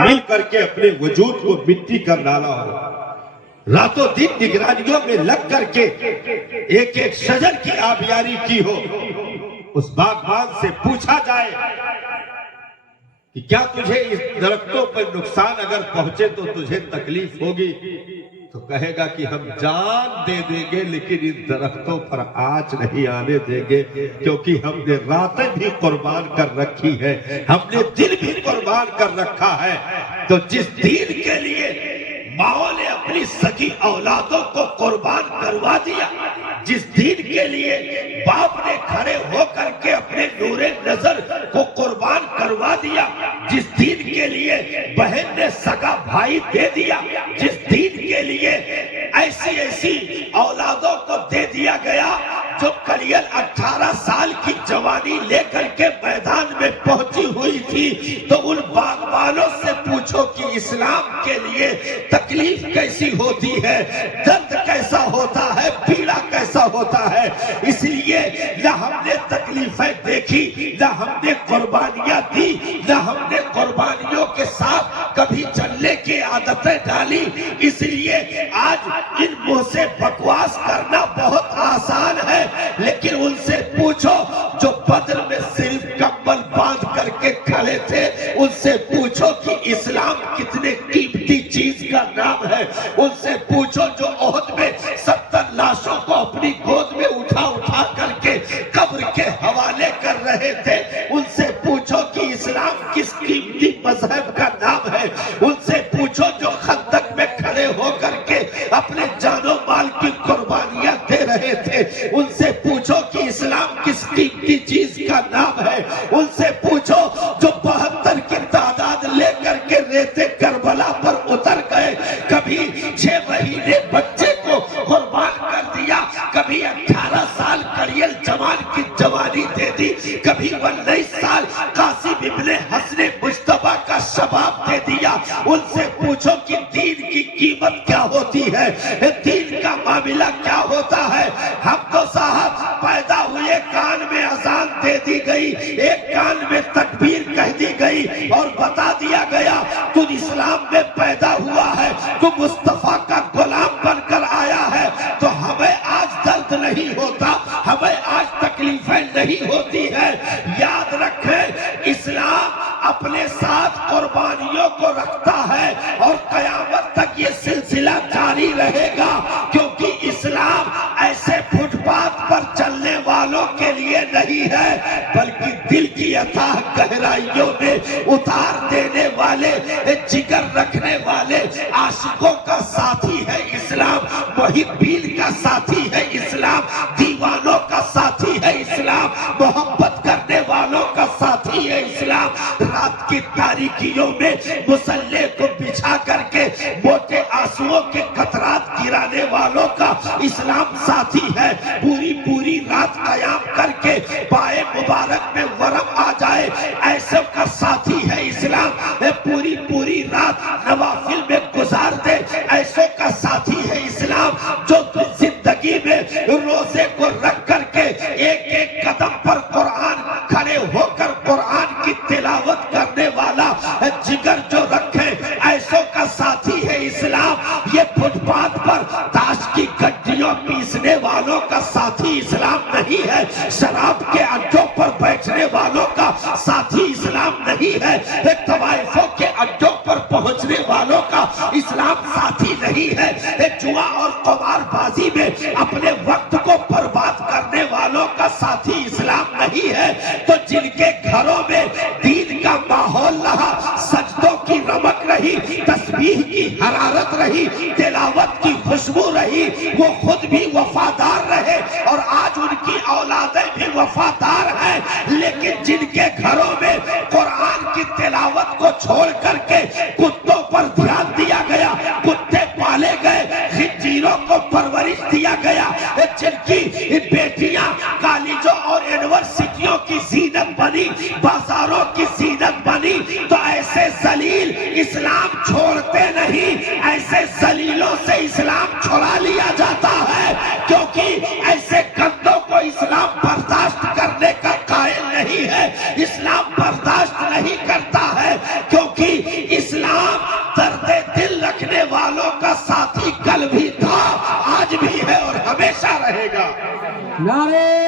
مل کر کے اپنے وجود کو مٹی کر ڈالا ہو، راتوں دن نگرانیوں میں لگ کر کے ایک ایک شجر کی آبیاری کی ہو، اس باغبان سے پوچھا جائے کہ کیا تجھے اس درختوں پر نقصان اگر پہنچے تو تجھے تکلیف ہوگی، تو کہے گا کہ ہم جان دے دیں گے لیکن ان درختوں پر آنچ نہیں آنے دیں گے، کیونکہ ہم نے راتیں بھی قربان کر رکھی ہے، ہم نے دل بھی قربان کر رکھا ہے۔ تو جس دین کے لیے ماؤں نے اپنی سگی اولادوں کو قربان کروا دیا، جس دین کے لیے باپ نے کھڑے ہو کر کے اپنے نور نظر کو قربان کروا دیا، جس دین کے لیے بہن نے سگا بھائی دے دیا، جس دین کے لیے ایسی ایسی اولادوں کو دے دیا گیا جو کلیل 18 سال کی جوانی لے کر کے میدان میں پہنچی ہوئی تھی، تو ان باغبانوں سے پوچھو کہ اسلام کے لیے تکلیف کیسی ہوتی ہے، درد کیسا ہوتا ہے، پیڑا کیسا ہوتا ہے۔ اس لیے نہ ہم نے تکلیفیں دیکھی، نہ ہم نے قربانیاں دی، نہ ہم نے قربانیوں کے ساتھ کبھی چلنے کی عادتیں ڈالی۔ اس لیے آج ان منہ سے بکواس کرنا بہت آسان ہے، لیکن ان سے پوچھو جو بدر میں صرف کمبل باندھ کر کے کھڑے تھے، ان سے پوچھو کہ اسلام کتنے قیمتی چیز کا نام ہے، ان سے پوچھو جو احد میں 70 لاشوں کو اپنی گود میں اٹھا اٹھا کر کے قبر کے حوالے کر رہے تھے، ان سے پوچھو کہ اسلام کس قیمتی مذہب کا نام ہے، ان سے پوچھو جو خندق میں کھڑے ہو کر کے اپنے جان و مال کی قربانیاں دے رہے تھے، ان سے پوچھو کہ اسلام کس قیمتی چیز کا نام ہے، ان سے پوچھو جو 72 کی تعداد لے کر کے ریتے کربلا پر اتر گئے، کبھی 6 مہینے بچے کو قربان کر دیا، کبھی 18 سال کڑیل جوان کی جوانی دے دی، کبھی 19 سال قاسم ابن حسن مجتبیٰ کا شباب دے دیا۔ ان سے پوچھو کہ دین کی قیمت کیا ہوتی ہے، دین کا معاملہ کیا ہوتا ہے۔ ہم تو صاحب پیدا ہوئے کان میں اذان دے دی گئی، ایک کان میں تکبیر کہہ دی گئی اور بتا دیا گیا تو اسلام میں پیدا ہوا ہے، تو مصطفیٰ کا غلام بن کر آیا ہے، تو ہمیں آج درد نہیں ہوتا، ہمیں آج تکلیفیں نہیں ہوتی ہے۔ یاد رکھیں اسلام اپنے ساتھ قربانیوں کو رکھتا ہے اور قیامت تک یہ سلسلہ جاری رہے گا، کیونکہ اسلام ایسے فٹ پاتھ پر چلنے والوں کے لیے نہیں ہے، بلکہ دل کی اتھاہ گہرائیوں میں اتار دینے والے، جگر رکھنے والے عاشقوں کا ساتھی ہے اسلام، محبین کا ساتھی ہے اسلام، دیوانوں کا ساتھی ہے اسلام، محبت کرنے والوں کا ساتھی ہے اسلام۔ رات کی تاریکیوں میں مسلح کو بچھا کر کے موٹے آنسوؤں کے قطرات گرانے والوں کا اسلام ساتھی ہے، پوری رات قیام کر کے پائے مبارک میں ورم آ جائے ایسے کا ساتھی ہے اسلام، پوری رات نوافل میں گزار دے ایسوں کا ساتھی ہے اسلام، جو زندگی میں روزے کو رکھ کر کے ایک ایک قدم پر قرآن کھڑے ہو کر قرآن کی تلاوت کرنے والا جگر جو رکھے ایسوں کا ساتھی ہے اسلام۔ یہ فٹ پاتھ پر تاش کی گڈیوں پیسنے والوں کا ساتھی اسلام نہیں ہے، شراب کے اڈوں پر بیٹھنے والوں کا ساتھی اسلام نہیں ہے، طوائفوں کے اڈوں پر پہنچنے والوں کا اسلام ساتھی نہیں ہے، جوا اور قمار بازی میں اپنے وقت کو برباد کرنے والوں کا ساتھی اسلام نہیں ہے۔ تو جن کے گھروں میں دین کا ماحول رہا، سجدوں کی رمق رہی، تسبیح کی حرارت رہی، تلاوت کی خوشبو رہی، وہ خود بھی وفادار رہے اور آج ان کی اولادیں بھی وفادار ہیں۔ لیکن جن کے گھروں میں قرآن کی تلاوت کو چھوڑ کر کے کتوں پر دھیان دیا گیا، کتے پالے گئے، خنزیروں کو پرورش دیا گیا، جن کی بیٹیاں کالجوں اور یونیورسٹیوں کی زینت بنی، بازاروں کی زینت بنی، تو ایسے ذلیل اسلام چھوڑتے نہیں، ایسے ذلیلوں سے اسلام چھڑا لیا جاتا ہے، کیونکہ ایسے گندوں کو اسلام برداشت کرنے کا قائل نہیں ہے، اسلام برداشت نہیں کرتا ہے، کیونکہ اسلام درد دل رکھنے والوں کا ساتھی کل بھی تھا، آج بھی ہے اور ہمیشہ رہے گا۔ نعرے